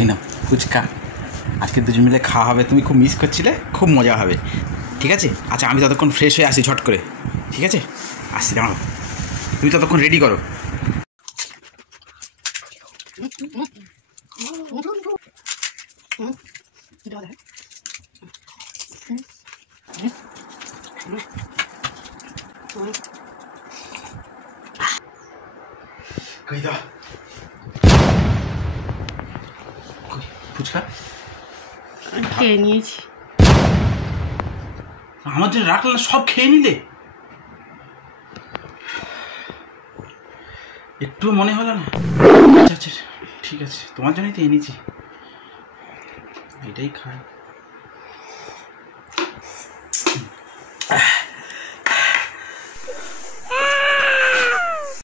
এই নাও ফুচকা, আজকে দুজন মিলে খাওয়া হবে। তুমি খুব মিস করছিলে, খুব মজা হবে। ঠিক আছে, আচ্ছা আমি ততক্ষণ ফ্রেশ হয়ে আসি ঝট করে। ঠিক আছে, আসছি, দাঁড়াও, তুমি ততক্ষণ রেডি করো। ফুচকা খেয়ে নিয়েছি। আমার জন্য রাখলে না, সব খেয়ে নিলে? একটু মনে হলো না? আচ্ছা আচ্ছা ঠিক আছে, তোমার জন্যই তো এনেছি, এটাই খাই।